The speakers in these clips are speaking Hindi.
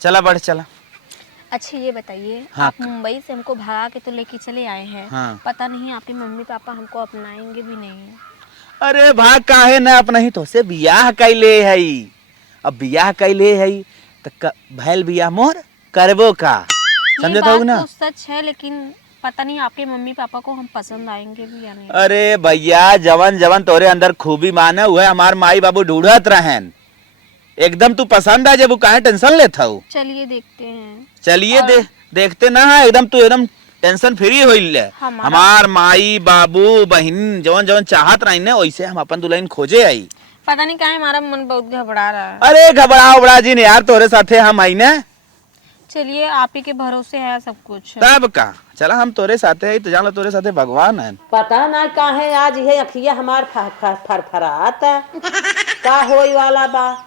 चला बढ़ चला। अच्छा ये बताइए, हाँ। आप मुंबई से हमको भगा के तो लेके चले आए हैं। हाँ। पता नहीं आपके मम्मी पापा हमको अपनाएंगे भी नहीं। अरे भाग काहे न अपना ही तो से बियाह कैले हई। अब बियाह कैले हई तो भैल बियाह मोर करबो का, समझत हो ना। तो सच है, लेकिन पता नहीं आपके मम्मी पापा को हम पसंद आएंगे भी या नहीं। अरे भैया जवन जवन तोरे अंदर खूबी माने हुए हमार माई बाबू ढूंढत रहन, एकदम तू पसंद आ जब काहे टेंशन लेता हूँ। चलिए देखते हैं। चलिए देखते ना है, एकदम तू एकदम टेंशन फ्री होइल। हमार माई बाबू बहन जवन जवन चाहत रही ने वैसे हम अपन दुल्हन खोजे आई। पता नहीं काहे हमारा मन बहुत घबरा रहा है। अरे घबरा उबड़ा जी ने यार, तोरे साथे हम आई ना। चलिए आप ही के भरोसे है सब कुछ। तब का चला हम तोरे साथे है तो जान तोरे साथे भगवान है। पता ना काहे आज ये अखिया हमार फरफरात का होई वाला बा,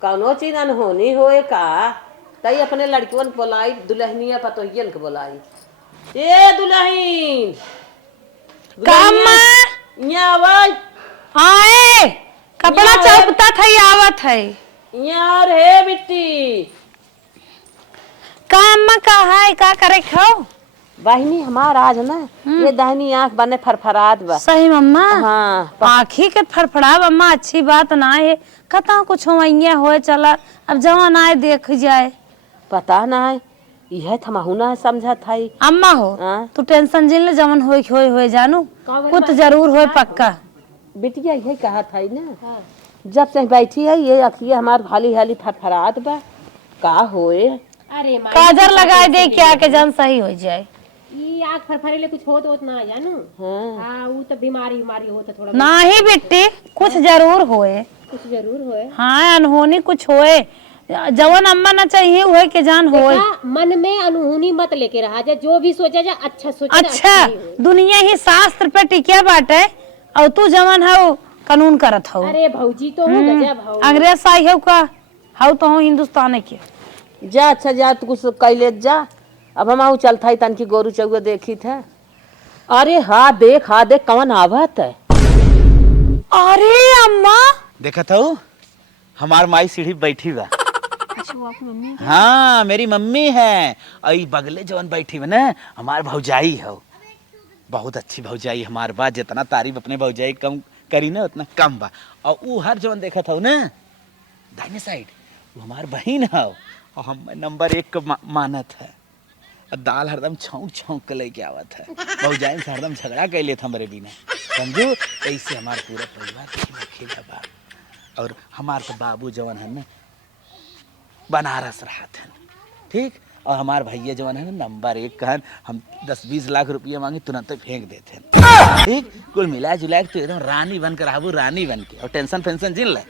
कौनो चीज अनहोनी होए का। तई अपने लड़कियों को बोलाई, दुल्हनिया पतोहियन के बोलाई। ए दुल्हन आए कपड़ा चौकता था आवत है यार हे बिट्टी का अम्मा का है का करे खाओ बहनी हमार आज ना ये दहनी आँख बने फरफरात बा। सही मम्मा। हाँ आँखी के फरफड़ाब अम्मा अच्छी बात ना है, कता कुछ हो चला अब जवान आए देख जाए। पता ना है यह थमाहू ना समझा था अम्मा हो तू टेंशन जिन ले जवन होए जानू कुछ जरूर होए पक्का। बिटिया यही कहा था ना जब से बैठी है ये अखिया हमार हाली हाली फरफरात बा का होए। अरे काजर लगाए दे क्या के जन सही हो जाए। ई आँख फरफरेले कुछ होत ना जानू। हाँ वो तो बीमारी होता थोड़ा ना ही बेटी कुछ जरूर होए, कुछ जरूर होए। हाँ अनहोनी कुछ होए जवन अम्मा ना चाहिए हुए के जान होए। मन में अनहोनी मत लेके रहा जा, जो भी सोचा जा अच्छा सोचा। अच्छा दुनिया ही शास्त्र पे टिकिया बाटे और तू जवन हो कानून करत हो। अरे भौजी तो हो गजब हो। अंग्रेज साही हो का हो तो हो हिंदुस्तान के। जा अच्छा जा तू कुछ कैले जा। अब हम चलता ही तन की गोरू चौआ देखी थे। अरे हाँ देख कौन आवत है। अरे अम्मा देखा था हमार माई सीढ़ी बैठी बा। अच्छा वो आपकी मम्मी है? हाँ मेरी मम्मी है। और बगले जवन बैठी बा ना हमार भौजाई हो, बहुत अच्छी भौजाई हमार बा। जितना तारीफ अपने भौजाई कम करी ना उतना कम बा। और वो हर जवन देखा था ना दाहिने साइड वो हमार बहन है और हम नंबर 1 का मानत है। और दाल हरदम छौंक छौंक के लेके आवत है। भौजाई से हरदम झगड़ा कर लेता हमारे बिना, समझो। ऐसे हमार पूरा परिवार खेला बा। और हमार तो बाबू जवन है ना बनारस रहत है, ठीक। और हमार भैया जवन है ना नंबर 1 कहन, हम 10-20 लाख रुपया मांगे तुरंत फेंक देते हैं, ठीक। कुल मिला जुला के तो एकदम रानी बन कर आबू, रानी बन के। और टेंशन फेंशन जिन ले।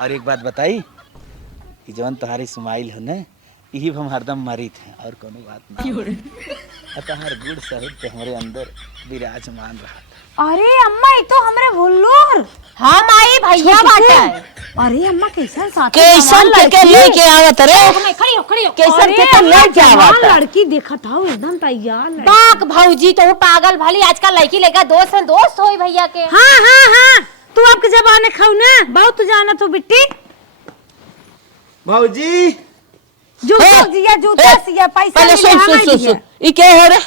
और एक बात बताई कि जवन तुम्हारी स्माइल हो ना यही हम हरदम मरी थे और कोनो बात ना। तुम्हार गुड़ शहद पे हमारे अंदर विराजमान रहा। अरे अम्मा ये तो हमरे भुल्लुर हम आई भैया बाटा। अरे अम्मा कैसा साथ कैसन के लेके आवत रे। खड़ी हो कैसन के लेके आवत लड़की देखा था एकदम तैयार। बाक भौजी तो पागल भली आजकल लड़की लेकर दोस्त होई भैया के। हाँ तू आपके जबाने खाऊ ना बहुत तू जाना तू बिट्टी। भौजी जूता दिया जूता सिया पैसा पहले सुन ई के हो रे।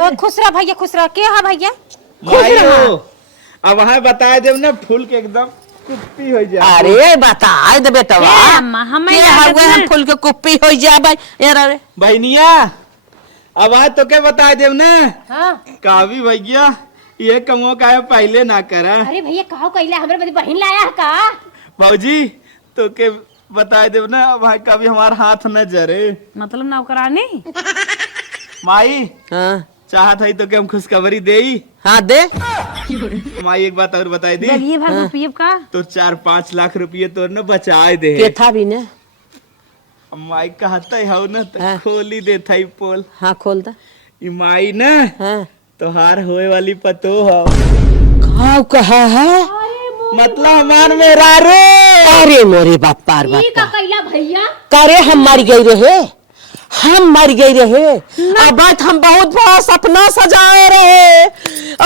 ओ खुश रह भैया, खुश रह। के है भैया? भाइयों अब वहाँ बता दे ना फूल के एकदम कुप्पी हो जाए। अरे बता दे बेटवा अम्मा हमें हम फूल के कुप्पी हो जाए यार। अरे बहनिया अब आज तो क्या बता दे ना। हाँ कावी भैया ये कमो का पहले ना करा। अरे भैया कहो कैला हमरे बदी बहन लाया है का? भौजी तो के बता दे ना भाई कभी हमार हाथ न जरे। मतलब नौकरानी माई हाँ चाहत है तो के हम खुशखबरी दे। हाँ दे। माई एक बात और बताई दी ये भर रुपये का तो 4-5 लाख रुपये तो न बचाए दे। के था भी ना माई कहता है ना तो खोली दे था पोल। हाँ खोल दा। माई ना हाँ तोहार होए वाली पतो हो कहाँ कहा है मतलब हमार मेरा रो। अरे मोरे बाप पार ई का कैला भैया? करे हम मर गई रहे। अब बात हम बहुत बड़ा सपना सजाए रहे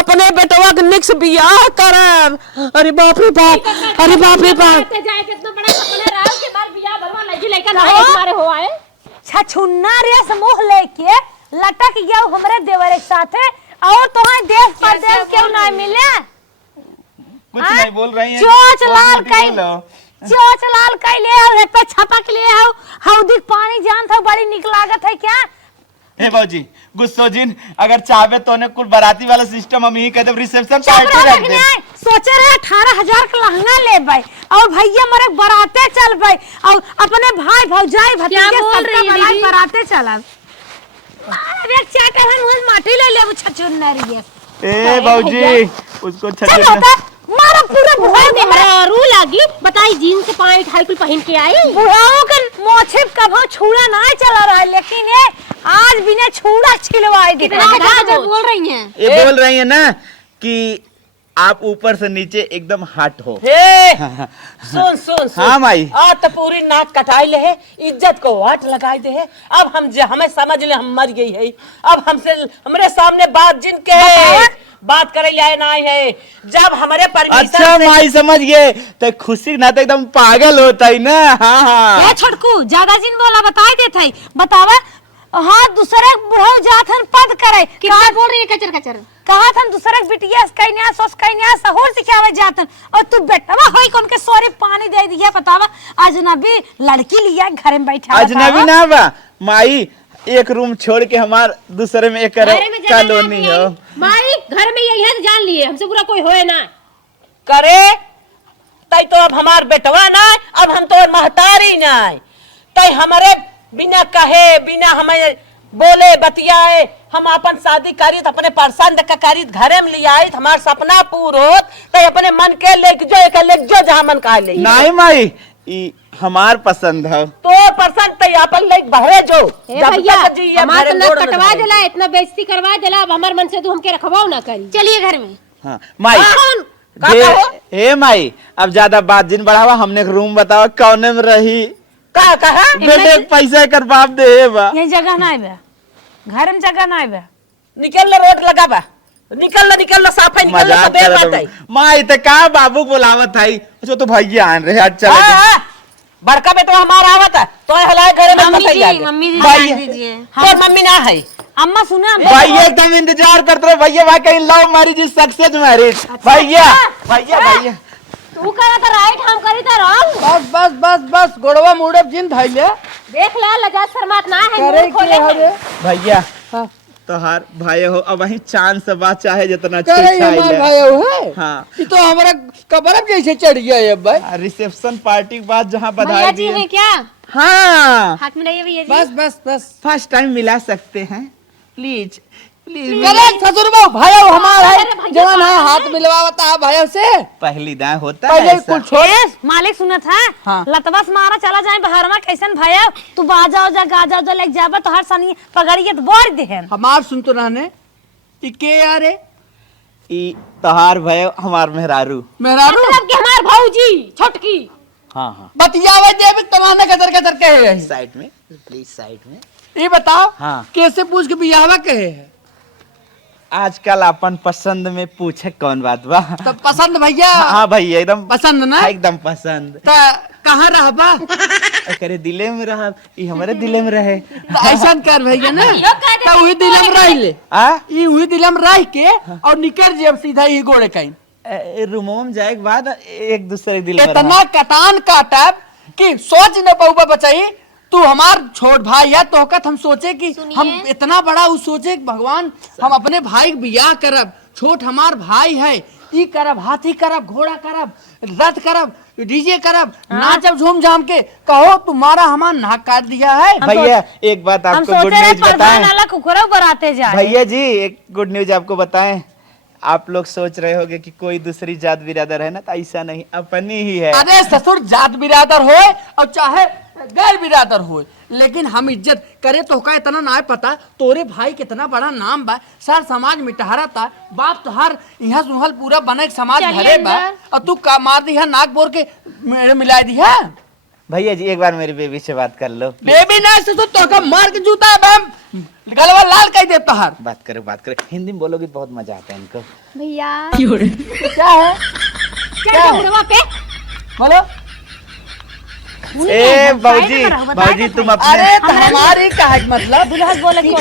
अपने बेटवा के निक्स बियाह करब। अरे बाप रे बाप, अरे बाप रे बाप। जाए कितना बड़ा सपना रहा कि बार बियाह भरवा लगी लेकर तुम्हारे हो आए। छछुन्ना रे समूह लेके लटक गया हमरे देवर के साथे और तुम्हारे देश परदेश क्यों नहीं मिले? कुछ नहीं बोल रही हैं। चोच बहुत लाल मोटी कई बोलो। चोच लाल कई ले आओ रे पे छपक ले आओ हौदी पानी जान था बड़ी निक लागत है क्या? हे बाबूजी गुस्सो जिन अगर चाहे तो ने कुल बाराती वाला सिस्टम हम ही कहते रिसेप्शन पार्टी रख दे। सोचे रहे 18,000 का लहंगा ले भाई और भैया मरे बराते चल भाई और अपने भाई भौजाई भतीजे सबका बरात बराते चला। अरे चाटे हन उस माटी ले ले वो छछुन्ना रे। ए बाबूजी उसको चल छछुन्ना होता मारा पूरा बुढ़ा मेरा रू लागी बताई जीन्स पैंट हाई कुल पहन के आई बुढ़ाओ का मोछे कभो छुड़ा ना चला रहा है लेकिन ये आज बिना छुड़ा छिलवाई दे। बोल रही हैं ये बोल रही है ना कि आप ऊपर से नीचे एकदम हट हो। हे सुन सुन सुन हाँ माई। आज तो पूरी नाक कटाई ले है इज्जत को वाट लगाई दे है। अब हम हमें समझ ले हम मर गई है। अब हमसे हमरे सामने बात जिन के है बात करे लाए ना है जब हमारे परमिशन अच्छा माई समझ गए तो खुशी ना तो एकदम पागल होता है ना। हाँ हाँ ए छोटकू ज्यादा जिन बोला बताई दे थई बतावा हाँ दूसरे बुढ़ाओ जाथन पद करे कितना बोल रही है कचर कचर कहा था दूसरे बिटिया कन्या सोस कन्या सहूर सिखावे जातन और तू बेटवा होई कौन के सोरे पानी दे दिया बतावा अजनबी लड़की लिया घर में बैठा अजनबी ना बा माई एक रूम छोड़ के हमार दूसरे में एक कॉलोनी हो। माई घर में यही है जान लिए हमसे बुरा कोई होए ना करे तई तो अब हमार बेटवा ना अब हम तो महतारी ना तई हमारे बिना कहे बिना हमें बोले बतियाए हम अपन शादी करी तो अपने पसंद का करी घरे में लिया आई हमार सपना पूरा होत तई अपने मन के ले जो जहां मन का ले नहीं माई ई हमार पसंद है तो पसंद तई अपन ले बहरे जो भैया हमार तो नाक कटवा देला इतना बेइज्जती करवा देला अब हमार मन से तू हमके रखवाओ ना करी चलिए घर में। हाँ माई हे माई अब ज्यादा बात जिन बढ़ावा हमने एक रूम बतावा कौने में रही का कहा बेटे पैसा कर बाप दे बा ये जगह ना बे घर में जगह ना बे निकल ले रोड लगा बा निकल साफ है निकल मजाक सबे बात है करत माई ते का बाबू बुलावत है जो तो भैया आन रहे आज चले हां बड़का बेटा हमारा आवत है तो हलाए घरे में मम्मी बताइए जी मम्मी जी भाई- ध्यान दीजिए। तो मम्मी ना है अम्मा सुना भैया एकदम इंतजार करते रहे भैया भाई कहीं लव मैरिज सक्सेस मैरिज भैया भैया भैया तू करा था राइट हम करी था रॉन्ग बस बस बस बस गोड़वा मुड़ब जिन धैले देख ला लजा शर्मात ना है करे मुंह खोले के हरे भैया हाँ। तोहार भाई हो अब वही चांद से बात चाहे जितना करे छेड़ हमार छाड़ भाई है हाँ। ये तो हमारा कबरब जैसे चढ़ गया है भाई। रिसेप्शन पार्टी के बाद जहाँ भैया बधाई जी दी हैं क्या हाँ हाथ में रहिए भैया जी बस बस बस फर्स्ट टाइम मिला सकते हैं प्लीज प्लीज करे ससुर बहू भाई हमारा अरे है भैया जवान है हाथ मिलवाता है भाई से पहली दाएं होता है पहले ऐसा। कुछ छोड़ मालिक सुना था हाँ। लतबस मारा चला जाए बाहर में कैसन भैया तू बाजा जा गाजा जा लेके जाबा तो हर सनी पगड़िए तो बोर देहन हमार सुन तो रहने ई के यारे ई तोहार भय हमार मेहरारू मेहरारू मतलब कि हमार भौजी छोटकी हाँ हाँ बतियावे देवे तमाने कदर कदर कहे रही साइड में प्लीज साइड में ये बताओ हाँ। कैसे पूछ के बियाहवा कहे है आजकल अपन पसंद में पूछे कौन बात बा तो पसंद भैया हाँ भैया एकदम पसंद ना एकदम पसंद तो कहाँ रहबा करे दिले में रहा ई हमारे दिले में रहे तो ऐसा कर भैया ना तो वही दिल में रह ले आ ये वही दिल में रह के और निकल जेब सीधा ही गोड़े कहीं रूमों में जाए के बाद एक दूसरे दिल में इतना कटान काटब कि सोच न पाऊबा बचाई तू हमार छोट भाई है तो हकत हम सोचे कि हम इतना बड़ा उ सोचे कि भगवान हम अपने भाई के बियाह करब छोट हमार भाई है ई करब हाथी करब घोड़ा करब रथ करब डीजे करब नाचब झूम झाम के कहो तुम्हारा हमार नाक काट दिया है भैया एक बात हम आपको सोच गुड रहे न्यूज प्रधान बताएं वाला कुकरा बराते जाए भैया जी एक गुड न्यूज आपको बताएं आप लोग सोच रहे होगे कि कोई दूसरी जात बिरादर है ना तो ऐसा नहीं अपनी ही है अरे ससुर जात बिरादर हो और चाहे गैर बिरादर हो लेकिन हम इज्जत करे तो का इतना ना पता तोरे भाई कितना बड़ा नाम बा सर समाज मिटहरा था बाप तो हर यहाँ सुहल पूरा बने समाज भरे बा और तू का मार दी है नाक बोर के मेरे मिला दी है भैया जी एक बार मेरी बेबी से बात कर लो बेबी ना ससुर तो का मार के जूता है बम गलवा लाल कह देता हर बात करे हिंदी में बोलोगे बहुत मजा आता है इनको भैया क्या है क्या बुढ़वा पे बोलो ए बाबूजी बाबूजी तुम अपने अरे तो हमारी काहे के मतलब दुल्हन बोले कि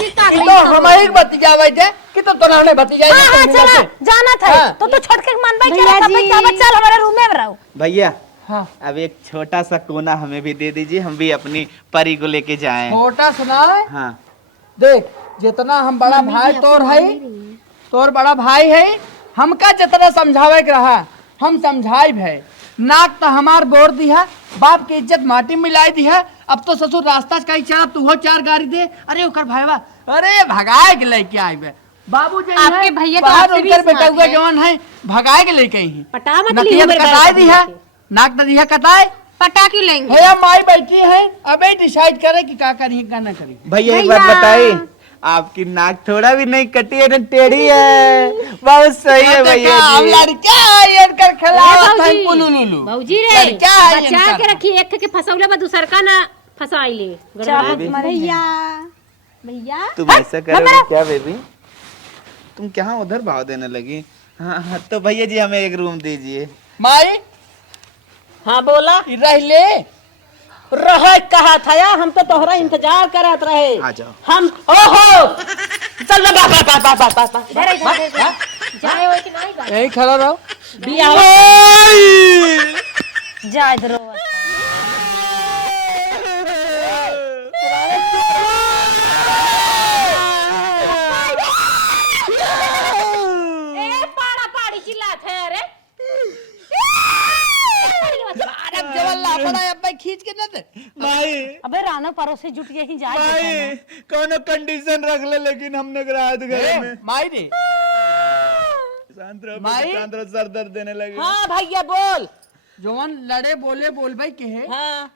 कि तो हमारी भतीजा बैठे कि तो तोरा भतीजा हाँ चला जाना था तो छोटके मन भाई चला तब क्या चल हमारे रूम में रहो भैया हाँ अब एक छोटा सा कोना हमें भी दे दीजिए, हम भी अपनी परी को लेके जाएं। छोटा सुना है हाँ देख जितना हम बड़ा भाई तोर है, तोर बड़ा भाई है, हमका जितना समझावे के रहा हम समझाई है। नाक तो हमार बोर दी है, बाप की इज्जत माटी में मिलाई दी है। अब तो ससुर रास्ता कहीं चला तू हो 4 गाड़ी दे, अरे ओकर भाईवा अरे भगाए के लेके आई बे बाबू जी आपके भैया तो बाहर आपसे भी उनकर बेटा स्मार्ट हुआ है। जवान है, भगाए के लेके आई है। पटा मत ली नकिया उम्र कटाई दी है, नाक तो दी है कटाई। पटा क्यों लेंगे? भैया माई बैठी है, अबे डिसाइड करे कि क्या करिए क्या ना करिए। भैया एक बात बताइए, आपकी नाक थोड़ा भी नहीं कटी है ना, टेढ़ी है, बहुत सही है भैया अब जी। लड़का है इनकर खिलावत है पुलुलुलु। भौजी रे लड़का है बचा इनका। के रखी, एक के फसौले बा दूसर का ना फसाई ले। भैया भैया तुम ऐसा करोगे क्या बेबी? तुम क्या उधर भाव देने लगी? हाँ हाँ तो भैया जी हमें एक रूम दीजिए। माई हाँ बोला रह ले रह कहा था या हम तो तोहरा इंतजार करत रहे। आ जाओ। हम ओहो चल बा बा बा बा बा बा जाए हो कि नहीं? यही खड़ा रहो। बिया जा इधर पाड़ा पाड़ी चिल्लात है रे। खींच के न दे भाई अबे रानो परोसे जुट यही जाए भाई कोनो कंडीशन रख ले, लेकिन हमने रात घर में माई रे शांत रहो भाई। शांत रहो, सर दर्द देने लगे। हाँ भैया बोल। जवान लड़े बोले बोल भाई के है हाँ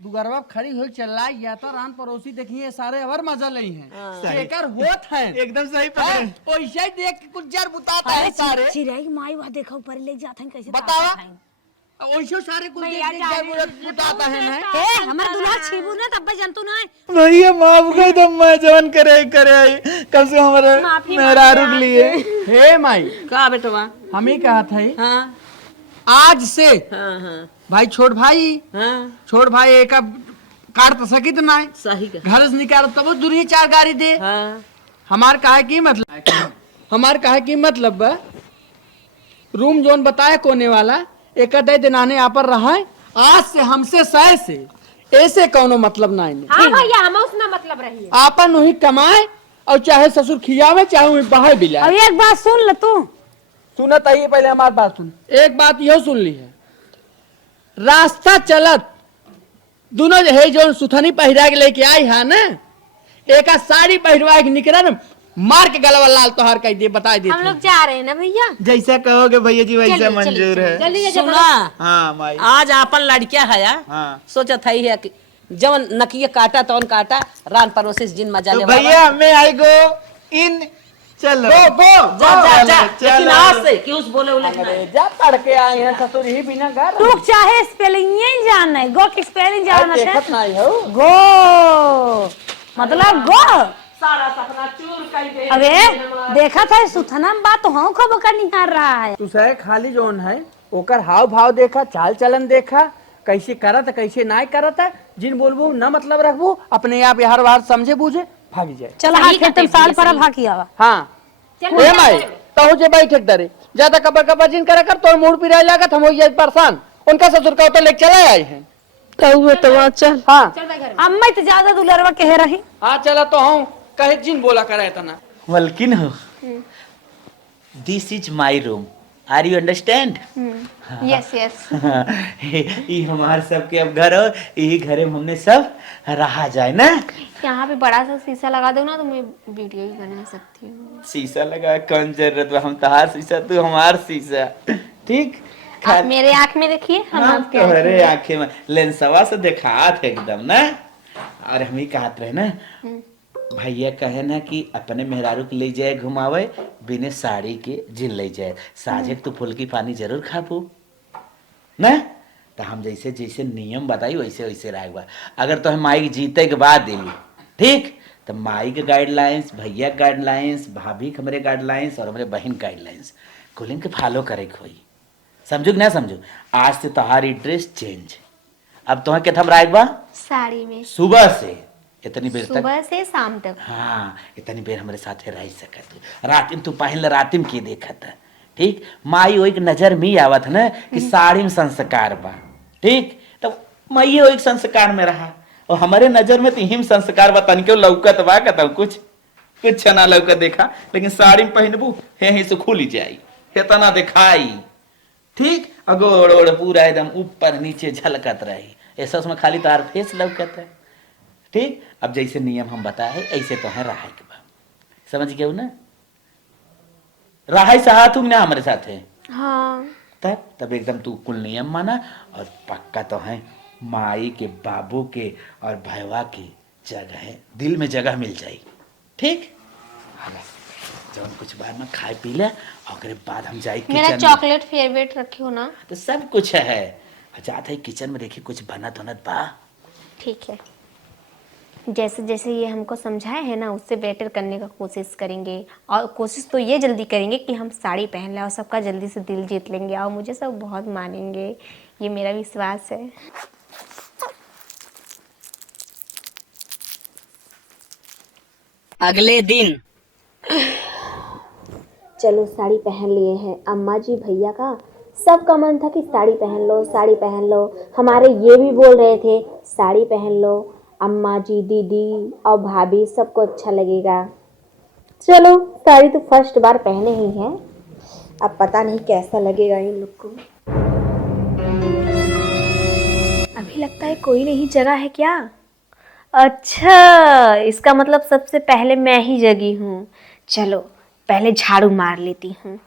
दुगरवा खड़ी हो चला या तो रान पड़ोसी देखिए सारे अवर मजा लई हैं शेकर होत हैं एकदम सही पकड़े। पैसा ही देख के कुछ जर बुताता है सारे चिराई माई वहां देखो ऊपर ले जाते हैं कैसे बतावा ओइसो सारे कुछ देख के जर बुताता है ना ए हमार दुल्हा छीबू ना तब जंतु ना भैया माफ कर दो, मैं जवन करे करे आई कम से हमारे मेरा रुक लिए। हे माई का बेटवा हम ही कहा था हाँ आज से हाँ हाँ भाई छोड़ भाई हाँ छोड़ भाई एक अब काट तो सकी तो ना सही का घर से निकाल तब दूरी 4 गाड़ी दे हाँ हमार काहे की मतलब हमार काहे की मतलब बा रूम जोन बताया कोने वाला एक दिन आने यहाँ पर रहा है आज से हमसे सह से ऐसे कौनो मतलब ना है हाँ भैया हम उसना मतलब रही है। आपन वही कमाए और चाहे ससुर खियावे चाहे वही बाहर भी लाए। अब एक बात सुन ल तू सुनत आई पहले हमारी बात सुन। एक बात यह सुन ली है, रास्ता चलत दोनों जो है जो सुथनी पहिरा के लेके आई है ना, एक साड़ी पहिरवा के निकला ना मार के गलवा लाल तोहार कह दे बता दे। हम लोग जा रहे हैं ना भैया। जैसा कहोगे भैया जी वैसा मंजूर है। जल्दी सुना हाँ माई आज आपन लड़किया है हाँ। सोचत है कि जवन नकिया काटा तवन काटा रान परोसिस जिन मजा तो ले भैया मैं आई गो इन चलो जा जा जा चलो। लेकिन आज से कि उस बोले उलट ना जा तड़के आए हैं ससुर ही बिना घर तू चाहे स्पेलिंग ही जानना है, गो की स्पेलिंग जानना है। देखत नहीं हो गो मतलब गो सारा सपना चूर कर दे। अबे देखा था सुथना में बात तो हम खबर का निहार रहा है। तू सहे खाली जोन है ओकर हाव भाव देखा चाल चलन देखा कैसे करत कैसे ना करत है जिन बोलबू न मतलब रखबू अपने आप हर बार समझे बूझे भाग जाए। चल हाँ फिर तुम साल पर भागी आवा। हाँ ए माई तो जे बैठक दरे ज्यादा कबर कबर जिन करा कर तो मूड पिराए लागत हम हो जाए परेशान उनका ससुर का तो लेके चले आए हैं कहू तो चल हाँ अम्मा तो ज्यादा दुलरवा कहे रही। हाँ चला तो हम कहे जिन बोला करे इतना वल्किन हो this is my room, are you understand? Yes yes ये हमारे सबके अब घर हो, यही घरे में हमने सब रहा जाए ना। यहाँ पे बड़ा सा शीशा लगा दो ना तो मैं वीडियो भी बना सकती हूँ। शीशा लगा कौन जरूरत है, हम तहार शीशा तू हमार शीशा, ठीक? आप मेरे आँख में देखिए, हम आपके आँख में तोहरे आंखें में लेंसवा से दिखात है एकदम ना। और हम ही कहत रहे ना भैया कहे ना कि अपने मेहरारू के ले जाए घुमावे बिने साड़ी के जिन ले जाए साझे तो फूल की पानी जरूर खापू ना। तो हम जैसे जैसे नियम बताई वैसे वैसे रहेगा। अगर तो हम माई जीते के बाद दिली ठीक तो माई के गाइडलाइंस, भैया गाइडलाइंस, भाभी के हमारे गाइडलाइंस और हमारे बहन गाइडलाइंस कुल के फॉलो करे के होई। समझू कि ना समझू? आज से तुम्हारी ड्रेस चेंज, अब तुम्हें के थम राइट बा साड़ी में सुबह से इतनी देर तक सुबह से शाम तक। हाँ इतनी देर हमारे साथ रह सकत रातिम तू पहल रातिम की देखत ठीक माई वो एक नजर में आवत है ना कि साड़ी में संस्कार बा ठीक तो माई वो एक संस्कार में रहा और हमारे नजर में तो हिम संस्कार बा तनिको लौकत बा कहता कुछ ना लौकत देखा लेकिन साड़ी में पहनबू हे से खुली जाई इतना दिखाई ठीक अगोड़ ओड़ पूरा एकदम ऊपर नीचे झलकत रही ऐसा उसमें खाली तार फेस लौकत है ठीक। अब जैसे नियम हम बताए ऐसे तो है रहा के बा समझ गए ना रहा साथ हूँ ना हमारे साथ है हाँ तब एकदम तू कुल नियम माना और पक्का तो है माई के बाबू के और भैया की जगह है दिल में जगह मिल जाए ठीक। जब कुछ बार में खाए पी ले और बाद हम जाए मेरा चॉकलेट फेवरेट रखी हो ना तो सब कुछ है जाते है किचन में देखिए कुछ बनत होनत बा ठीक है। जैसे जैसे ये हमको समझाए है ना उससे बेटर करने का कोशिश करेंगे और कोशिश तो ये जल्दी करेंगे कि हम साड़ी पहन लें और सबका जल्दी से दिल जीत लेंगे और मुझे सब बहुत मानेंगे ये मेरा विश्वास है। अगले दिन चलो साड़ी पहन लिए हैं अम्मा जी भैया का सबका मन था कि साड़ी पहन लो साड़ी पहन लो हमारे ये भी बोल रहे थे साड़ी पहन लो अम्मा जी दीदी और भाभी सबको अच्छा लगेगा। चलो साड़ी तो फर्स्ट बार पहने ही हैं अब पता नहीं कैसा लगेगा इन लोग को। अभी लगता है कोई नहीं जगह है क्या। अच्छा इसका मतलब सबसे पहले मैं ही जगी हूँ। चलो पहले झाड़ू मार लेती हूँ।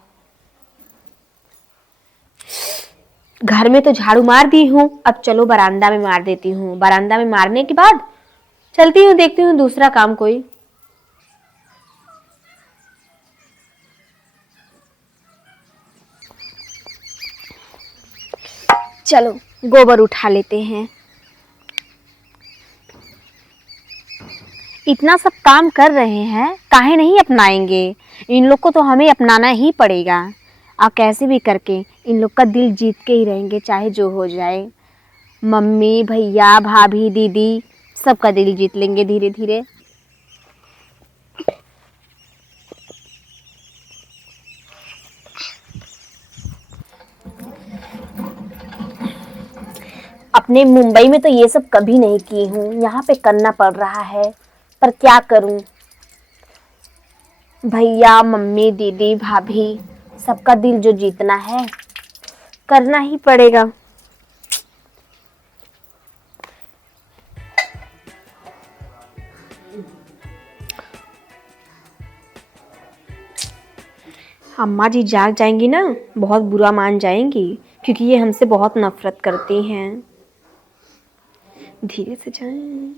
घर में तो झाड़ू मार दी हूँ अब चलो बरामदा में मार देती हूँ। बरामदा में मारने के बाद चलती हूँ देखती हूँ दूसरा काम कोई। चलो गोबर उठा लेते हैं। इतना सब काम कर रहे हैं काहे नहीं अपनाएंगे। इन लोग को तो हमें अपनाना ही पड़ेगा और कैसे भी करके इन लोग का दिल जीत के ही रहेंगे चाहे जो हो जाए। मम्मी भैया भाभी दीदी सबका दिल जीत लेंगे धीरे धीरे। अपने मुंबई में तो ये सब कभी नहीं की हूँ यहाँ पे करना पड़ रहा है पर क्या करूँ। भैया मम्मी दीदी भाभी सबका दिल जो जीतना है करना ही पड़ेगा। अम्मा जी जाग जाएंगी ना बहुत बुरा मान जाएंगी क्योंकि ये हमसे बहुत नफरत करती हैं। धीरे से जाएं।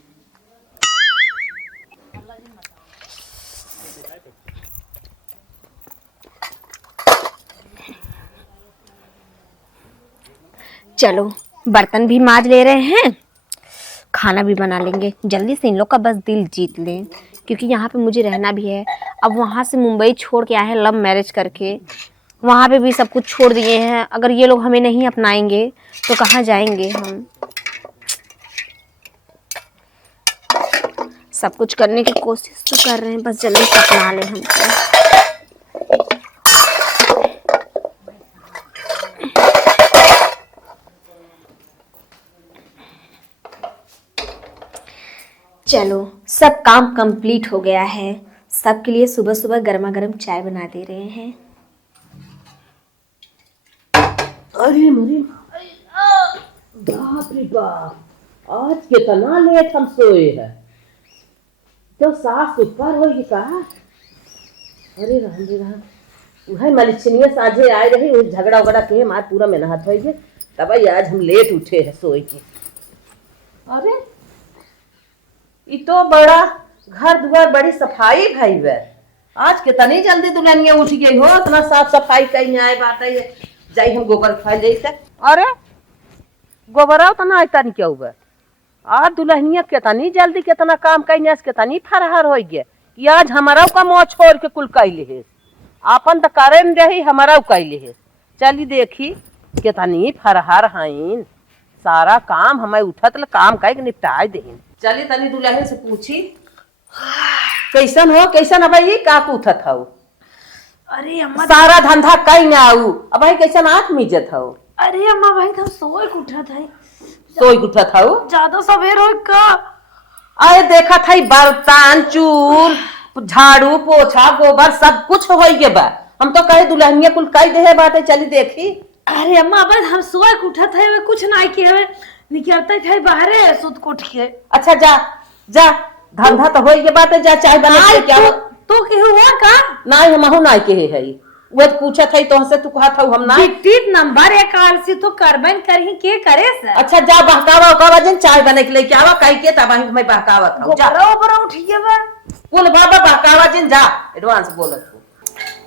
चलो बर्तन भी मांज ले रहे हैं खाना भी बना लेंगे जल्दी से इन लोग का बस दिल जीत लें क्योंकि यहाँ पे मुझे रहना भी है। अब वहाँ से मुंबई छोड़ के आए हैं लव मैरिज करके वहाँ पे भी सब कुछ छोड़ दिए हैं। अगर ये लोग हमें नहीं अपनाएंगे तो कहाँ जाएंगे हम। सब कुछ करने की कोशिश तो कर रहे हैं बस जल्दी से अपना लें हमको। चलो सब काम कंप्लीट हो गया है। सबके लिए सुबह सुबह गर्मा गर्म चाय बना दे रहे हैं। अरे मेरे बाप रे बाप आज कितना लेट हम सोए हैं तो सास ऊपर होगी का। अरे राम रे राम वह मलिचनिया साझे आए रही उस झगड़ा उगड़ा के मार पूरा मेहनत होगी तब आज हम लेट उठे हैं सोए के। अरे ये तो बड़ा घर दुआर बड़ी सफाई भाई वे आज कितनी जल्दी दुल्हनिया उठ गई हो इतना साफ सफाई कहीं आए बात है जाई हम गोबर खा जैसे। अरे गोबरा तो ना तन क्या हुआ आज दुल्हनिया कितनी जल्दी कितना काम कहीं कितनी फरहर हो गया कि आज हमारा का मुँह छोड़ के कुल कैले है आपन तो करे में रही हमारा कैले है। चली देखी कितनी फरहर हईन सारा काम हमें उठत ल काम काहे के निपटाए दे। चली तनी दुल्हन से पूछी कैसन हो कैसन अब ये का उठत हो। अरे अम्मा, सारा धंधा कई ना आऊ अब भाई कैसन आंख मिजत हो। अरे अम्मा भाई तुम सोए उठा था, सोई उठत हो ज्यादा सवेर हो का। अरे देखा था बर्तन चूल झाड़ू पोछा गोबर सब कुछ हो गए बा। हम तो कहे दुल्हनिया कुल कई दे बाटे चली देखी। अरे अम्मा भाई हम सोए उठा था, कुछ नहीं के हवे निकलते थे बाहरे सुत कोट के। अच्छा जा जा धंधा तो हो गए बाटे, जा चाय बना के क्या हो। तू के हुआ का नहीं हम नहीं के है वो पूछा था तो से तू कहा था हम ना टिकट नंबर एक आलसी तो करबन करही के करे से। अच्छा जा बहकावा उकावा जन चाय बने के लेके आवा कई के तब मैं बहकावा था जा बड़ा उठिए बा बोल बाबा बहकावा जन जा एडवांस बोलत तू।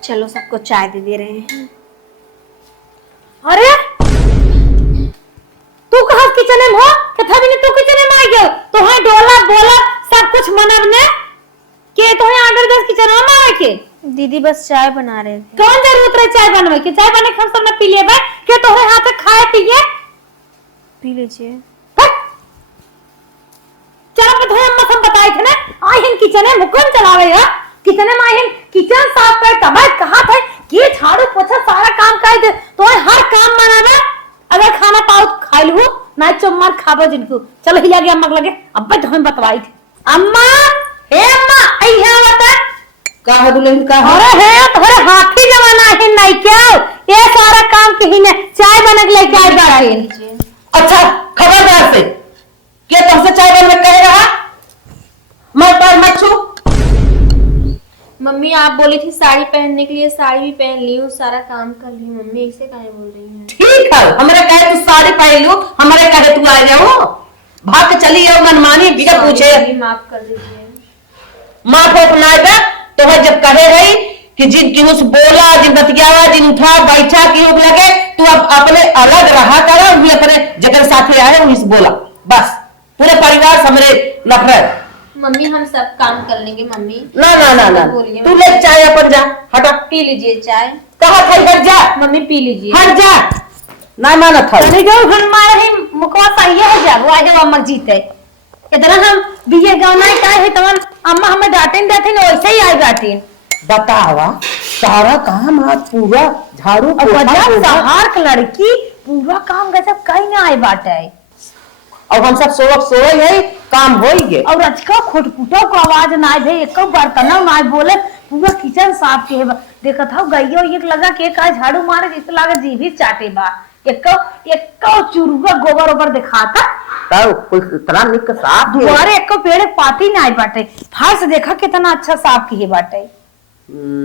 चलो सबको चाय दे रहे हैं। अरे तू कहाँ किचन में हो कथा भी नहीं, तू किचन में आ गयो तो हां डोला बोला सब कुछ मनब ने के तो है ऑर्डर 10 किचन में मारे के। दीदी बस चाय बना रहे थे। कौन जरूरत रहे चाय बनवे के, चाय बने हम सब ने पी लेबे के तोहरे हाथ खाए पिए पी लीजिए। चल पे धोए अम्मा हम बताए थे ना आहिन किचन में मुकम चलावे है, किचन में आहिन किचन साफ कर तब कहा था कि झाड़ू पोछा सारा काम कर दे तो हर काम बनावे। अगर खाना पाओ तो खा लू ना चुम्मार खाबो जिनको। चलो हिला गया अम्मा लगे अब तो हम बतवाई थे। अम्मा हे अम्मा आई है बता का है दुल्हन का है। अरे हे तोरे हाथी जमाना है नहीं क्या ये सारा काम कहीं ने चाय बने के लेके आ जा रही है। अच्छा खबरदार से के तुमसे चाय बनने कह रहा मैं पर मत छू। मम्मी आप बोली थी साड़ी पहनने के लिए, साड़ी भी पहन ली हूँ, सारा काम कर ली। मम्मी ऐसे काहे बोल रही हैं? ठीक है हमारे कहे तू साड़ी पहन लू हमारे कहे तू आ जाओ भाग के चली जाओ मनमानी बिना पूछे। माफ कर दीजिए। माफ अपनाए बे तो है जब कहे रही कि जिन की उस बोला जिन बतियावा जिन उठा बैठा की योग लगे तू अब अपने अलग रहा करा भी अपने जगह साथे आए उस बोला बस पूरे परिवार से हमरे नफरत। मम्मी हम सब काम कर लेंगे मम्मी। ना ना ना ना तू ले चाय अपन जा हटा पी लीजिए चाय। कहा था हट जा मम्मी पी लीजिए। हट जा ना माना था चले जाओ घर मार ही मुकवा सही हो जा वो आज अम्मा जीते इतना हम बिये गाना का है तमन अम्मा हमें डांटेन देते न वैसे ही आई डांटेन। बतावा सारा काम आज पूरा झाड़ू पोछा सहार के लड़की पूरा काम गजब कहीं ना आए बाटे और हम सब सोए है काम हो गए और अचका खुटपुटो को आवाज ना दे एक बर्तन ना बोले पूरा किचन साफ के देखा था गइयो एक लगा के का झाड़ू मारे जैसे लगा जीभी चाटे बा एक चुरुआ गोबर ओबर दिखाता तब इतना निक साफ दुआरे एक पेड़ पाती ना आई बाटे फर्श देखा कितना अच्छा साफ की बाटे।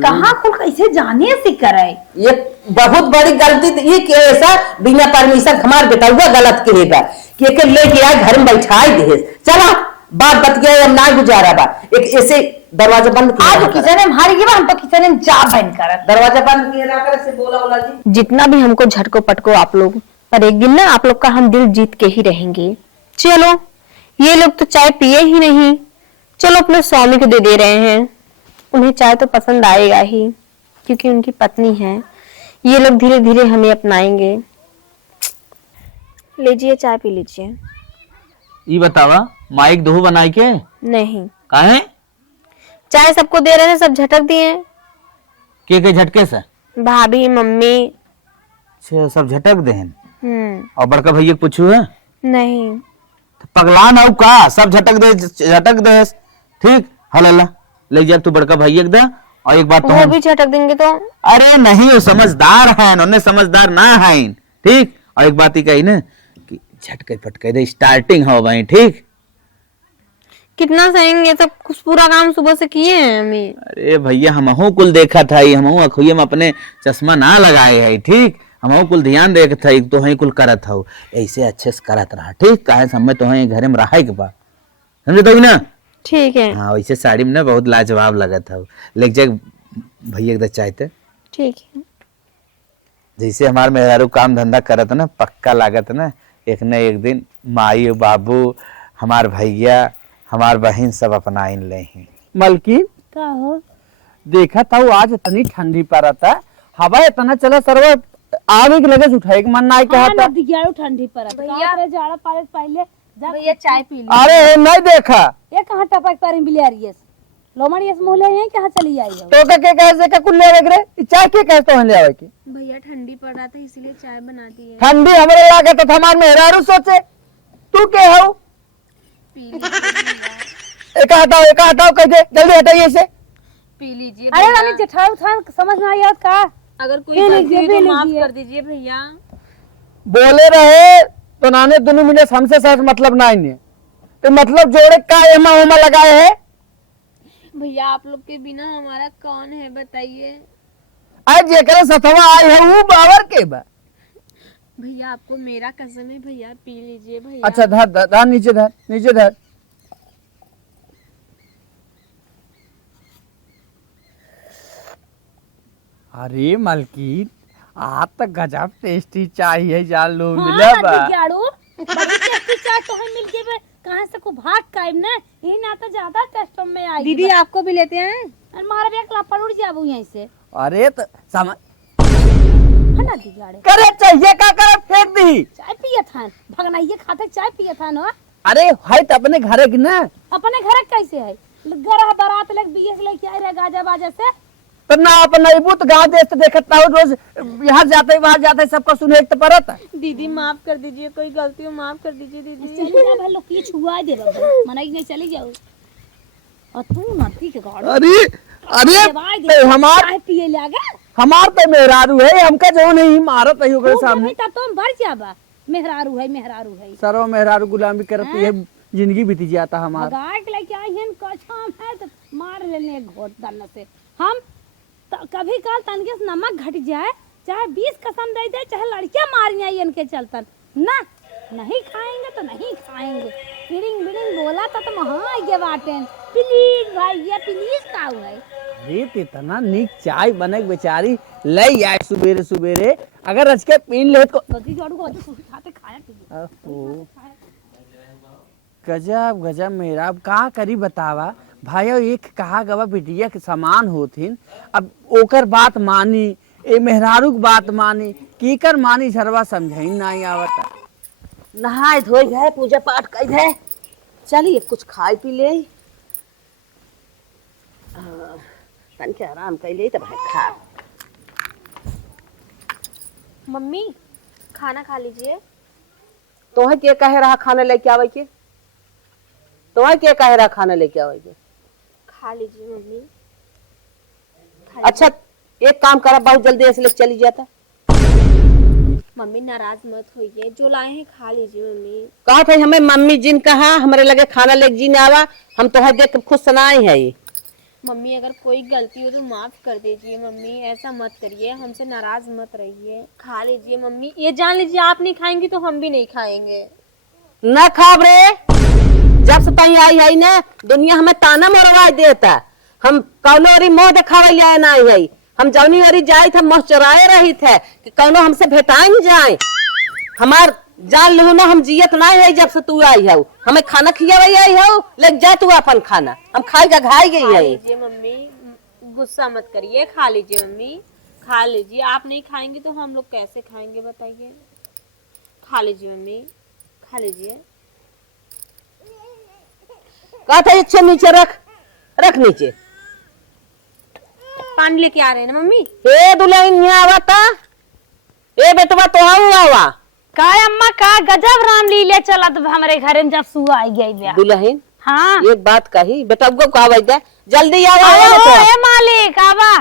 कहाँ कुल कैसे जाने से करे ये बहुत बड़ी गलती ये कि ऐसा बिना परमिशन हमारे बेटा हुआ गलत कहेगा कि एक लेके आए घर में बैठाए दे चला बात बतिया ना गुजारा बा एक ऐसे दरवाजा बंद किया आज किचन में हमारी ये हम तो किचन में जा बंद कर दरवाजा बंद किया ना करे से बोला बोला जी। जितना भी हमको झटको पटको आप लोग, पर एक दिन ना आप लोग का हम दिल जीत के ही रहेंगे। चलो ये लोग तो चाय पिए ही नहीं, चलो अपने स्वामी को दे रहे हैं, उन्हें चाय तो पसंद आएगा ही क्योंकि उनकी पत्नी है। ये लोग धीरे धीरे हमें अपनाएंगे। लीजिए चाय पी लीजिए। ये बतावा माइक दो बनाई के नहीं काहे चाय सबको दे रहे हैं, सब झटक दिए के झटके से भाभी मम्मी। अच्छा सब झटक देहन और बड़का भैया पूछू है नहीं तो पगला ना का सब झटक दे ठीक हला ले जा तू बड़का भैया दे और एक बात वो भी झटक देंगे तो। अरे नहीं वो समझदार है उन्हें समझदार ना है ठीक। और एक बात ही कही ना कि झटके फटके दे स्टार्टिंग हो भाई ठीक। कितना सहेंगे सब कुछ पूरा काम सुबह से किए हैं हमें। अरे भैया हमहू कुल देखा था हमहू अखुए में अपने चश्मा ना लगाए है ठीक। हमहू कुल ध्यान देख था तो ही कुल करत हो ऐसे अच्छे से करत रहा ठीक काहे समय तो ही घरे में रहा के बा समझे तो ना ठीक है। हाँ वैसे साड़ी में ना बहुत लाजवाब लगा था लेक जाए भैया के चाहते ठीक है। जैसे हमारे मेहरारू काम धंधा करत ना पक्का लागत ना एक दिन माई बाबू हमार भैया हमार बहन सब अपनाइन ले ही। मलकिन का हो देखा था आज इतनी ठंडी पड़ा था हवा इतना चला सर्व आगे के लगे उठाए मन ना कहा था। दिग्याड़ू ठंडी पड़त भैया जाड़ा पाले पहले भैया चाय पी लो। अरे नहीं देखा ये कहां टपक पारी बिलियारियस लोमड़ियस मोहले यहीं कहां चली आई हो तो के कैसे का कुल ले रे चाय के कैसे तो ले आवे के भैया ठंडी पड़ रहा था इसलिए चाय बना दी है। ठंडी हमरे लागे तो हमार मेहरारू सोचे तू के हो पी लीजिए एक हटाओ कह दे जल्दी हटाइए से। पी लीजिए अरे वाली जेठाऊ था समझ में आई का अगर कोई गलती हुई तो माफ कर दीजिए भैया। बोले रहे तो नाने दोनों मिले हमसे सच मतलब ना इन्हें तो मतलब जोड़े का एमा होमा लगाए है। भैया आप लोग के बिना हमारा कौन है बताइए। आज जेकरे सतवा आई है वो बावर के बा। भैया आपको मेरा कसम है भैया पी लीजिए भैया। अच्छा धर नीचे धर। अरे मलकीन आप तक गजब टेस्टी चाय है जान लो मिला बा। दिग्याड़ू बड़ी टेस्टी चाय तो है मिल के कहां से को भाग काइम ना ये ना तो ज्यादा टेस्ट में आई दीदी आपको भी लेते हैं। और मारा भी एक लापड़ उड़ जाबू यहीं से अरे तो समझ है ना दिग्याड़े करे चाहिए का करे फेंक दी। चाय पिए था भगना ये खाते चाय पिए था ना। अरे है तो अपने घरे की ना अपने घर कैसे है घर बारात लग बीएस लेके आए रहे गाजा बाजा से तो ना अपन नईबूत गाँव देश तो देखत ना हो रोज यहाँ जाते वहाँ जाते सबको सुने तो परत। दीदी माफ कर दीजिए कोई गलती हो माफ कर दीजिए दीदी। चली जा भाई लोग ये छुआ दे बाबा मना नहीं चली जाओ और तू नाती के गाड़ अरे हमार चाय पिए लागा हमार तो मेहरारू है हमका जो नहीं मारत है ओकरे सामने तब तो हम भर जाबा मेहरारू है सर्व मेहरारू गुलामी करत है जिंदगी बीती जाता हमार। गाय के लेके आई हैं कछाम है तो मार लेने घोट दाना से हम कभी काल तनके से नमक घट जाए चाहे 20 कसम दे दे चाहे लड़कियां मारियां इनके चलतन ना नहीं खाएंगे तो नहीं खाएंगे बिड़िंग बोला तो वहाँ ये बाटें प्लीज भैया प्लीज का है। अरे इतना निक चाय बने बेचारी ले आए सुबेरे सुबेरे अगर रच के पीन ले तो नदी जोड़ू को खाते खाया पी गजब गजब मेरा का करी बतावा भाइयों एक कहा गवा बिटिया के समान होथिन अब ओकर बात मानी ए मेहरारू की बात मानी कीकर मानी झरवा समझाई नहीं आवता। नहाए धोए गए पूजा पाठ कर गए चलिए कुछ खाए पी ले तन के आराम कर ले तब खा। मम्मी खाना खा लीजिए। तोहे के कहे रहा खाना लेके आवे के तोहे के कहे रहा खाना लेके आवे के खा लीजिए मम्मी। अच्छा एक काम करा बहुत जल्दी ऐसे लेके चली जाता। मम्मी नाराज मत होइए जो लाए हैं खा लीजिए मम्मी। कहा था हमें मम्मी जिन कहा हमारे लगे खाना लेके जी आवा हम तोहे देख के खुश सुनाए है। मम्मी अगर कोई गलती हो तो माफ कर दीजिए मम्मी ऐसा मत करिए हमसे नाराज मत रहिए। खा लीजिए मम्मी ये जान लीजिए आप नहीं खाएंगी तो हम भी नहीं खाएंगे। न खाब रे जब से तई आई है ना दुनिया हमें ताना मरवा देता हम कौनो अरी मोह दिखावे आए ना है हम जौनी अरी जाए थे मोह चराए रही थे कि कौनो हमसे भेटाई जाए हमार जान लू ना हम जियत ना है जब से तू आई है हमें खाना खियावे आई है लग जा तू अपन खाना हम खाई का घाई गई खा है। लीजिए मम्मी गुस्सा मत करिए खा लीजिए मम्मी खा लीजिए। आप नहीं खाएंगे तो हम लोग कैसे खाएंगे बताइए। खा लीजिए मम्मी खा लीजिए। कहा था इच्छा नीचे रख नीचे पानी लेके आ रहे हैं ना मम्मी। ए दुल्हन यहाँ आवा था ए बेटवा तो आवा का अम्मा का गजब रामलीला चलत हमारे घर में जब सुआ आई गई बिया। दुल्हन हाँ एक बात कही बेटा को कहा दे जल्दी आओ आवा ए मालिक आवा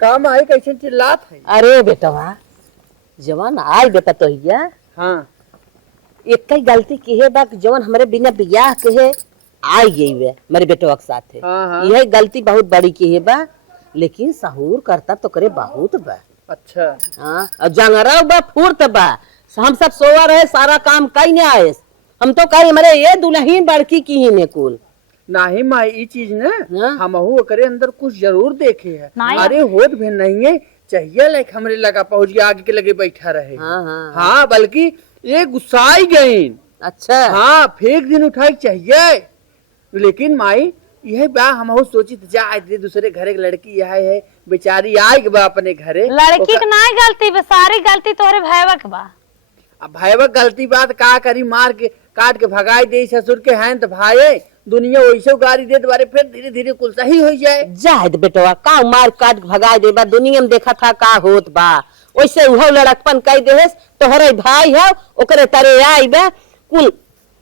काम आई कैसे चिल्लात है। अरे बेटवा जवान आई बेटा तो हिया हाँ एक कई गलती की है बात जवान हमारे बिना बियाह के है आई गई वे मेरे बेटवा के साथ है। हाँ। यह गलती बहुत बड़ी की है बा लेकिन सहूर करता तो करे बहुत बा। अच्छा हाँ और जंगरा बा फूर्त बा हम सब सोवा रहे सारा काम कई नहीं आए हम तो कही हमारे ये दुल्हन बड़की की ही ने कुल नाही माई ई चीज ने हाँ? हमहू करे अंदर कुछ जरूर देखे है। नहीं। अरे होत भी नहीं है चाहिए लाइक हमरे लगा पहुंच गया आगे के लगे बैठा रहे। हाँ हाँ हाँ बल्कि ये गुस्साई गई। अच्छा हाँ फेंक दिन उठाई चाहिए लेकिन माई यही बा हम सोची जा आए दूसरे घरे के लड़की यह है बेचारी आई के बा अपने घरे लड़की के ना गलती बा, सारी गलती तोरे भैया के बा। अब भाईवा गलती बात का करी, मार के काट के भगाई दे ससुर के हैं तो भाई दुनिया वैसे गाड़ी दे बारे फिर धीरे धीरे कुल सही हो जाए। जाए बेटवा का मार काट के भगाई दे बा, दुनिया में देखा था का होत बा, वैसे उहो लड़कपन कई देस तोहरे भाई है ओकरे तरे आई बे कुल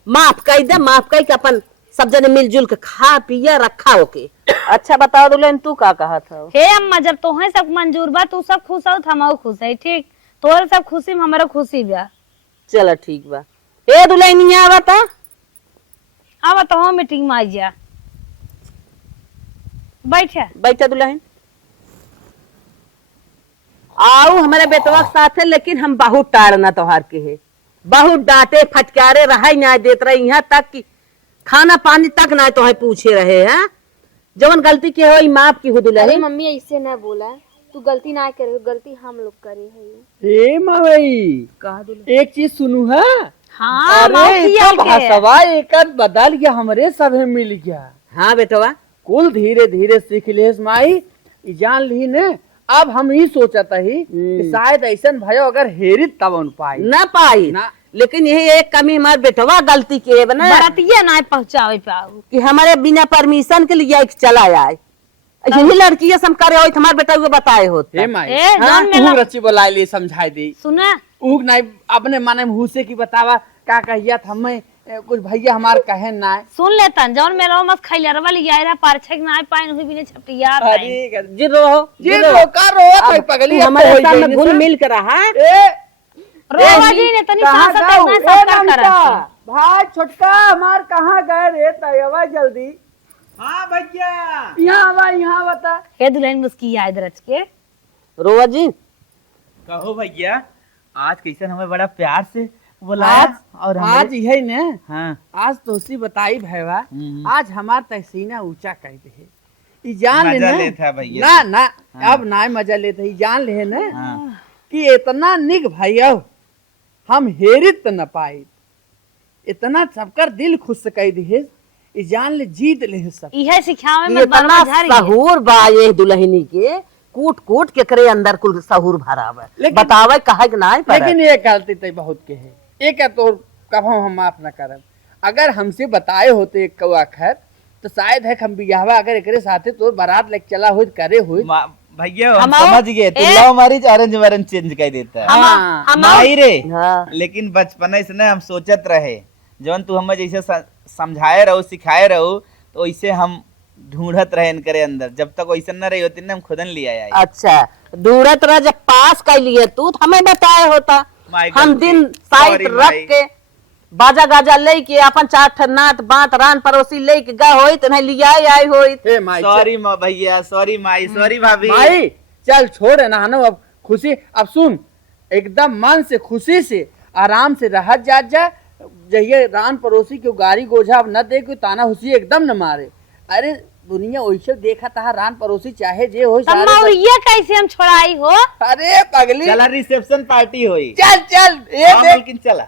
माफ कई दे, माफ कई के अपन सब जने मिलजुल के खा पिया रखा ओके। अच्छा बताओ दुल्हन तू का कहा था? हे अम्मा जब तोहे सब मंजूर बा, तू सब खुश हो, हमहू खुश है, ठीक? तोरे सब खुशी में हमारा खुशी बा। चलो ठीक बा। ए दुल्हनिया बता, अब तो मीटिंग में आई जा, बैठे बैठा दुल्हन। आओ हमारे बेटवा के साथ है, लेकिन हम बहुत टाड़ना तोहार के है, बहुत डांटे फटकारे रहा ना देत रहे, यहाँ तक कि खाना पानी तक ना तो पूछे रहे हैं। जवन गलती के हो माफ की हो अरे दुल्हन। मम्मी ऐसे ना बोला, तू गलती ना करे, गलती हम लोग करे है। हे मवई एक चीज सुनू है, हाँ अरे भाषवा एक बदल गया, हमरे सब मिल गया। हाँ बेटवा कुल धीरे धीरे सीख ले माई, जान ली ने। अब हम ही सोचत ही कि शायद ऐसा भयो अगर हेरित तब उन पाई न पाई ना। लेकिन यही एक कमी हमारे बेटवा गलती के है बना बरातिया ना पहुंचावे पाऊ कि हमारे बिना परमिशन के लिए चला आए। यही लड़की ये सब करे हो हमारे बेटा को बताए होते। हे माई ए जौन मेला तू रची बोला ले समझाई दी, सुना उग नहीं अपने माने में हुसे की बतावा का कहिया हमें कुछ भैया हमार कहे ना। सुन लेतन जौन मेला मत खैले रवा लिया रे पारछक ना पाइन हुई बिने छपटिया अरे जी रहो जी का रो तो पगली हमारे सामने घुल मिल कर रहा। रोवा जी ने तनी सांस तक ना सब करत भाई छोटका हमार कहाँ गए रे तयवा जल्दी। हाँ भैया यहाँ आवा, यहाँ बता। हे दुल्हन मुस्की याद रच के रोवा जी कहो भैया आज कैसे हमें बड़ा प्यार से बुलाया और आज यही ने हाँ आज तो उसी बताई भैया आज हमार तहसीना ऊंचा कह दे जान मजा ले लेता भैया ना ना अब ना मजा लेते जान ले न हाँ। कि इतना निक भैया हम हेरित न पाए, इतना सबकर दिल खुश कह दे जान ले जीत ले सब। इहे सिखावे में इतना बरवा झारी सहूर बा ये दुल्हनी के कूट कूट के करे अंदर कुल सहूर भरावे लेकिन- बतावे कहे कि ना लेकिन ये गलती तो बहुत के है, एक है तो कब हम माफ न करब। अगर हमसे बताए होते एक कौआ खैर तो शायद है हम बियाहवा अगर एकरे साथे तो बारात लेके चला हो करे हो। भैया हम समझ गए तू love marriage arrange marriage change कर देता है हाँ। नहीं रे हाँ। लेकिन बचपन से ना हम सोचत रहे जवन तू हमें जैसे समझाए रहो सिखाए रहो तो वैसे हम ढूंढत रहे इनके अंदर, जब तक वैसे न रही होती ना हम खुदन लिया आए। अच्छा दूरत रह जब पास कर लिए तू तो हमें बताए होता, माय हम गलती। दिन साइड Sorry, रख माई। के बाजा गाजा ले के अपन चाट नात बात रान पड़ोसी ले के गए होई तो नहीं लिया आई होई। हे माई सॉरी माँ भैया, सॉरी माई, सॉरी भाभी। माई चल छोड़ ना हनो अब खुशी। अब सुन एकदम मन से खुशी से आराम से रह जा जहिए रान पड़ोसी के गाड़ी गोझा अब न दे कोई ताना हुसी एकदम न मारे। अरे दुनिया वैसे देखा था रान पड़ोसी चाहे जे हो सारे और ये कैसे हम छोड़ाई हो? अरे पगली चला रिसेप्शन पार्टी हुई। चल चल हाँ, लेकिन चला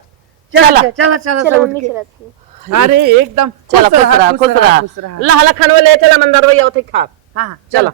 चला चला चला चलो मम्मी चलती हूँ। अरे एकदम चलो खुश रहा खुश रहा लहला खनवे ले चला मंदिर भैया उठे खा। हाँ चलो